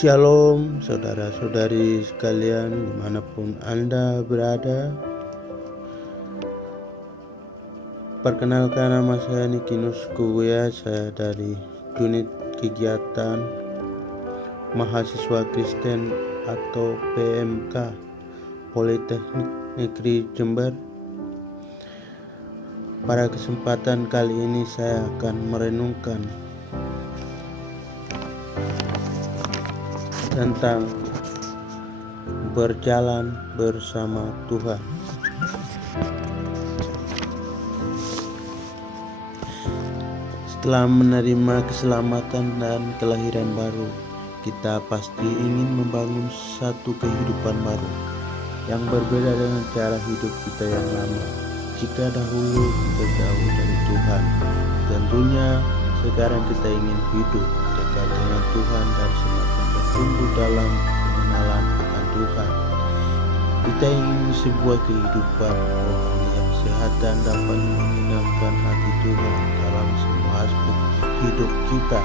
Shalom saudara-saudari sekalian dimanapun Anda berada. Perkenalkan, nama saya Nikinus Kuya. Saya dari unit kegiatan mahasiswa Kristen atau PMK Politeknik Negeri Jember. Pada kesempatan kali ini saya akan merenungkan tentang berjalan bersama Tuhan. Setelah menerima keselamatan dan kelahiran baru, kita pasti ingin membangun satu kehidupan baru yang berbeda dengan cara hidup kita yang lama. Jika dahulu kita jauh dari Tuhan, tentunya sekarang kita ingin hidup dekat dengan Tuhan dan semakin bertumbuh dalam pengenalan akan Tuhan. Kita ingin sebuah kehidupan rohani yang sehat dan dapat menyenangkan hati Tuhan dalam semua aspek hidup kita.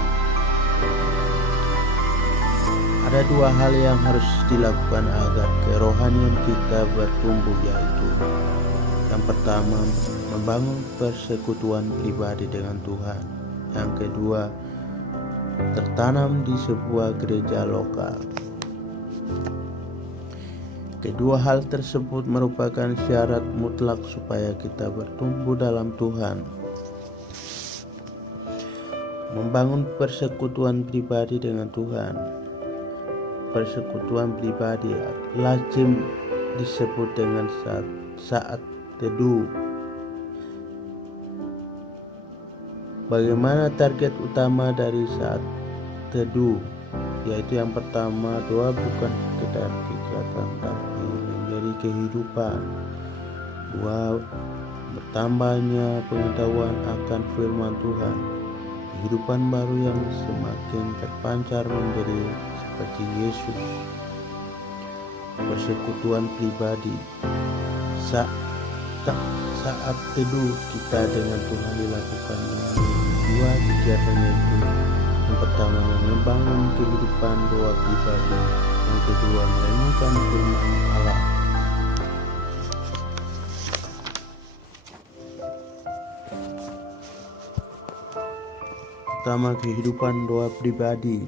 Ada dua hal yang harus dilakukan agar kerohanian kita bertumbuh, yaitu yang pertama, membangun persekutuan pribadi dengan Tuhan. Yang kedua, tertanam di sebuah gereja lokal. Kedua hal tersebut merupakan syarat mutlak supaya kita bertumbuh dalam Tuhan. Membangun persekutuan pribadi dengan Tuhan. Persekutuan pribadi lazim disebut dengan saat teduh. Bagaimana target utama dari saat teduh? Yaitu yang pertama, doa bukan sekedar kegiatan tapi menjadi kehidupan. Dua, bertambahnya pengetahuan akan firman Tuhan. Kehidupan baru yang semakin terpancar menjadi seperti Yesus. Persekutuan pribadi. Saat teduh kita dengan Tuhan dilakukan dengan dua kegiatan, yaitu yang pertama membangun kehidupan doa pribadi, yang kedua merenungkan firman Allah. Pertama, kehidupan doa pribadi.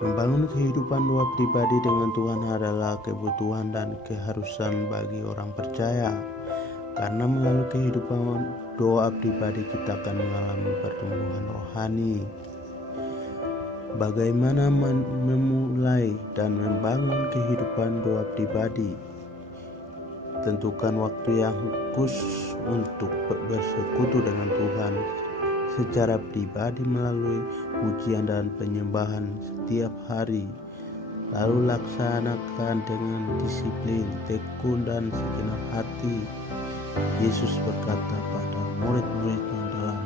Membangun kehidupan doa pribadi dengan Tuhan adalah kebutuhan dan keharusan bagi orang percaya, karena melalui kehidupan doa pribadi kita akan mengalami pertumbuhan rohani. Bagaimana memulai dan membangun kehidupan doa pribadi? Tentukan waktu yang khusus untuk bersekutu dengan Tuhan secara pribadi melalui pujian dan penyembahan setiap hari. Lalu laksanakan dengan disiplin, tekun dan segenap hati. Yesus berkata pada murid-muridnya dalam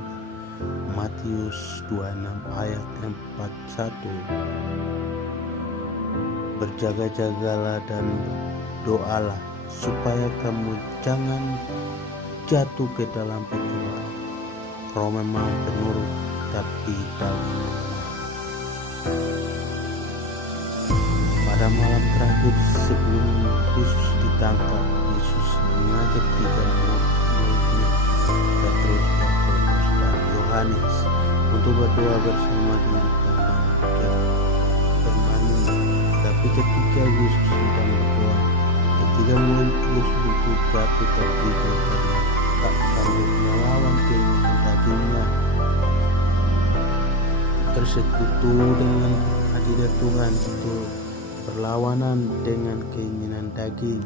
Matius 26 ayat 41, berjaga-jagalah dan doalah supaya kamu jangan jatuh ke dalam pencobaan. Roh memang penurut, tapi daging lemah. Pada malam terakhir sebelum Yesus ditangkap, Yesus mengajak tiga murid-muridnya, Petrus, Yakobus, dan Yohanes, untuk berdoa bersama di taman Getsemani. Tapi ketika Yesus sedang berdoa, ketiga murid Yesus itu jatuh tertidur karena tak sanggup melawan keinginan dagingnya. Bersekutu dengan hadirat Tuhan itu berlawanan dengan keinginan daging.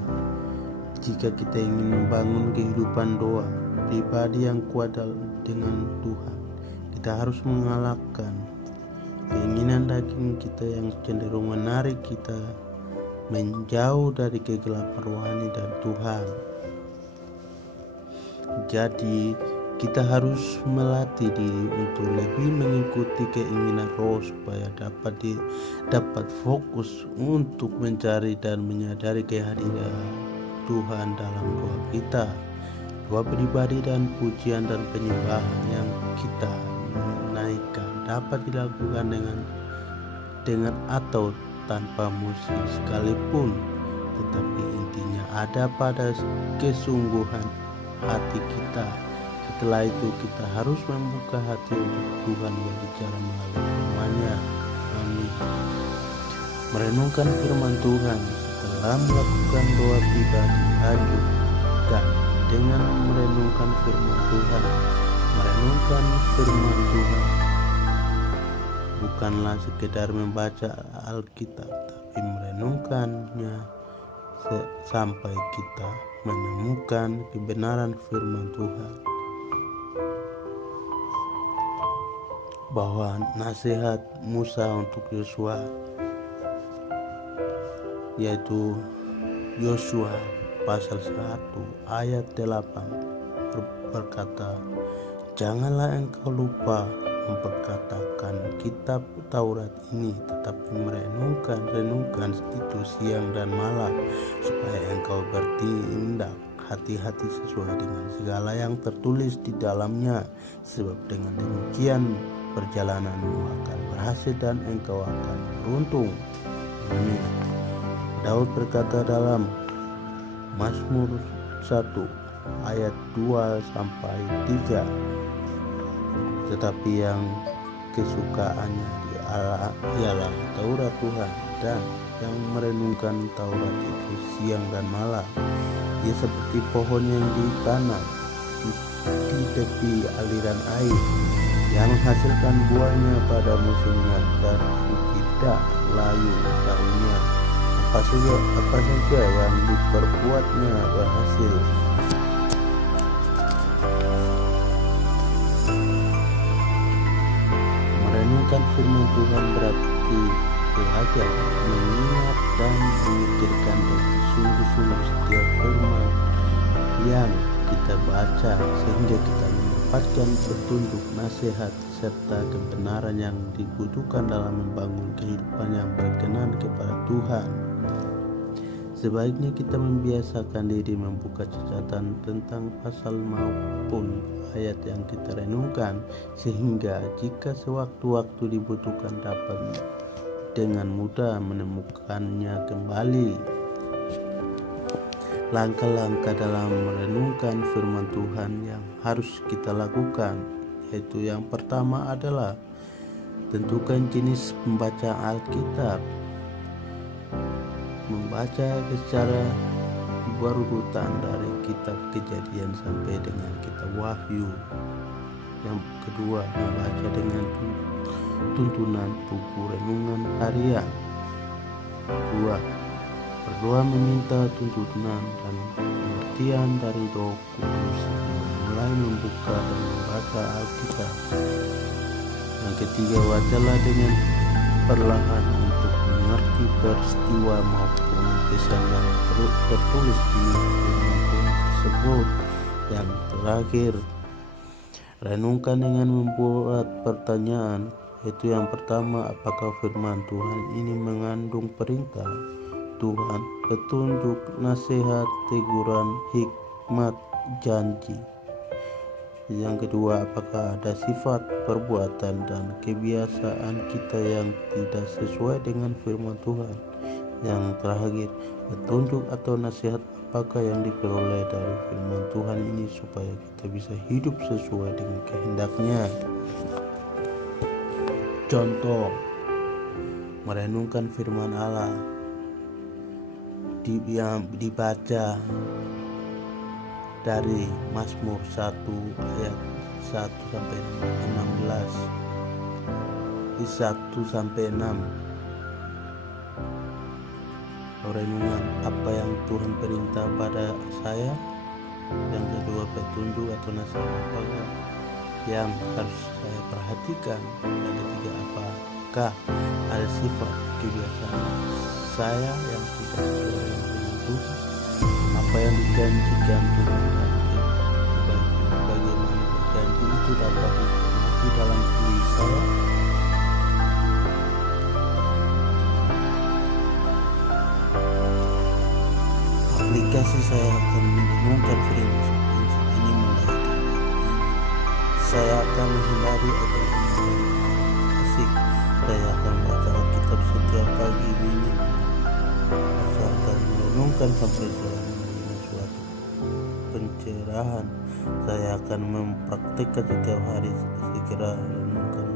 Jika kita ingin membangun kehidupan doa pribadi yang kuat dengan Tuhan, kita harus mengalahkan keinginan daging kita yang cenderung menarik kita menjauh dari kegelapan rohani dan Tuhan. Jadi Kita harus melatih diri untuk lebih mengikuti keinginan roh supaya dapat fokus untuk mencari dan menyadari kehadiran Tuhan dalam doa kita. Doa pribadi dan pujian dan penyembahan yang kita naikkan dapat dilakukan dengan atau tanpa musik sekalipun, tetapi intinya ada pada kesungguhan hati kita. Setelah itu kita harus membuka hati untuk Tuhan berbicara melalui firman-Nya. Amin. Merenungkan firman Tuhan. Setelah melakukan doa pribadi, lanjutkan dengan merenungkan firman Tuhan. Merenungkan firman Tuhan bukanlah sekedar membaca Alkitab, tapi merenungkannya sampai kita menemukan kebenaran firman Tuhan. Bahwa nasihat Musa untuk Yosua, yaitu Yosua pasal 1 ayat 8 berkata, "Janganlah engkau lupa memperkatakan kitab Taurat ini, tetapi renungkan itu siang dan malam, supaya engkau bertindak hati-hati sesuai dengan segala yang tertulis di dalamnya, sebab dengan demikian perjalananmu akan berhasil dan engkau akan beruntung." Amin. Daud berkata dalam Mazmur 1 ayat 2-3, "Tetapi yang kesukaannya ialah Taurat Tuhan, dan yang merenungkan Taurat itu siang dan malam. Ia seperti pohon yang ditanam di tepi aliran air, yang menghasilkan buahnya pada musimnya dan tidak layu daunnya. Apa saja yang diperbuatnya berhasil." Merenungkan firman Tuhan berarti belajar mengingat dan memikirkan dengan sungguh-sungguh setiap firman yang kita baca, sehingga kita mendapatkan petunjuk, nasihat, serta kebenaran yang dibutuhkan dalam membangun kehidupan yang berkenan kepada Tuhan. Sebaiknya kita membiasakan diri membuka catatan tentang pasal maupun ayat yang kita renungkan, sehingga jika sewaktu-waktu dibutuhkan dapat dengan mudah menemukannya kembali. Langkah-langkah dalam merenungkan firman Tuhan yang harus kita lakukan, yaitu yang pertama adalah tentukan jenis pembacaan Alkitab. Membaca secara berurutan dari kitab Kejadian sampai dengan kitab Wahyu. Yang kedua, membaca dengan tuntunan buku renungan harian. 2. Berdoa meminta tuntunan dan pengertian dari Roh Kudus sebelum mulai membuka dan membaca Alkitab. Yang ketiga, bacalah dengan perlahan untuk mengerti peristiwa maupun pesan yang tertulis di firman Tuhan tersebut. Yang terakhir, renungkan dengan membuat pertanyaan, yaitu yang pertama, apakah firman Tuhan ini mengandung perintah Tuhan, petunjuk, nasihat, teguran, hikmat, janji? Yang kedua, apakah ada sifat, perbuatan, dan kebiasaan kita yang tidak sesuai dengan firman Tuhan? Yang terakhir, petunjuk atau nasihat apakah yang diperoleh dari firman Tuhan ini supaya kita bisa hidup sesuai dengan kehendak-Nya? Contoh, merenungkan firman Allah yang dibaca dari Mazmur 1 ayat 1-16, 1-6. Renungan, apa yang Tuhan perintah pada saya? Yang kedua, petunjuk atau nasihat apakah yang harus saya perhatikan? Yang ketiga, apakah ada sifat kebiasaan saya yang tidak sesuai dengan Tuhan? Apa yang dijanjikan Tuhan dan bagaimana janji itu dapat dipenuhi dalam diri saya. Aplikasi saya akan merenungkan prinsip ini mulai dari ini. Saya akan menghindari agar asik. Saya akan membaca Alkitab setiap pagi ini. Saya akan merenungkan sampai saya menerima suatu pencerahan. Saya akan mempraktikkan setiap hari. Segera renungkan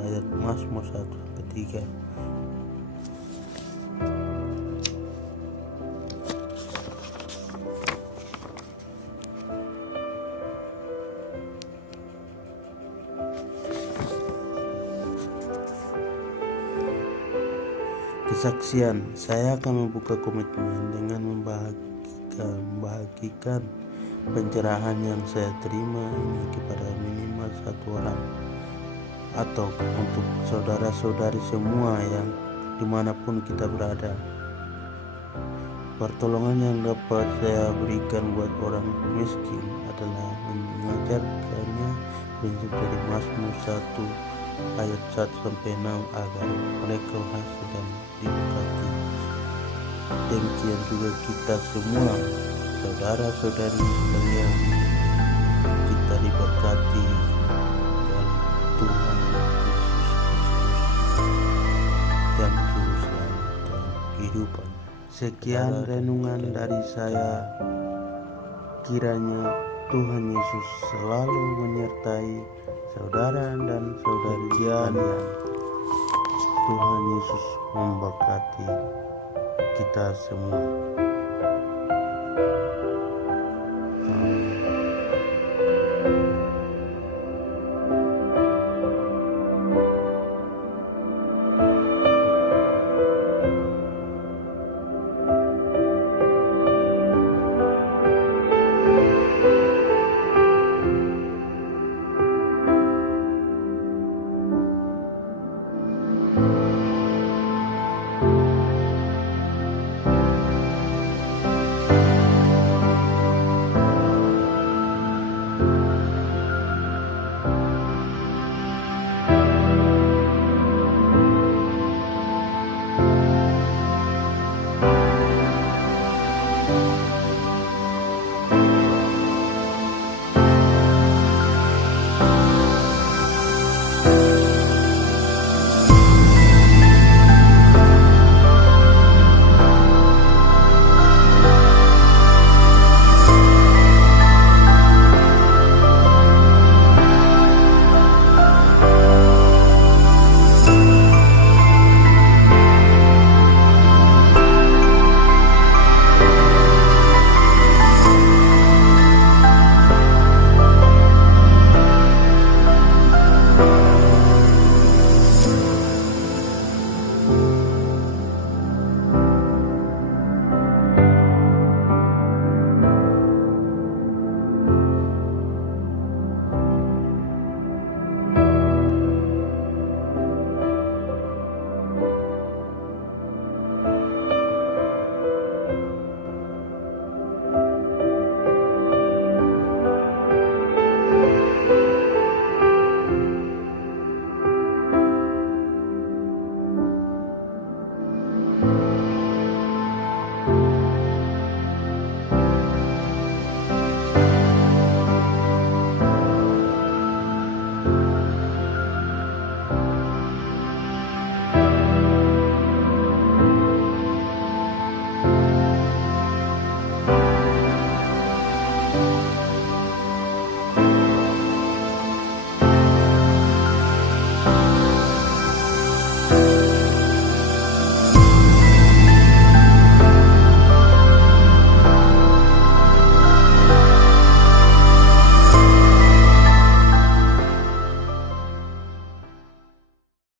ayat Mazmur 1-3. Kesaksian, saya akan membuka komitmen dengan membagikan pencerahan yang saya terima ini kepada minimal satu orang atau untuk saudara-saudari semua yang dimanapun kita berada. Pertolongan yang dapat saya berikan buat orang miskin adalah mengajarkannya prinsip dari Mazmur 1 ayat 1-6 agar mereka berhasil dan diberkati. Demikian juga kita semua, saudara-saudari sekalian, kita diberkati oleh Tuhan Yesus Kristus yang juru selamat dalam kehidupan. Sekian renungan dari saya. Kiranya Tuhan Yesus selalu menyertai saudara dan saudari sekalian. Tuhan Yesus memberkati kita semua.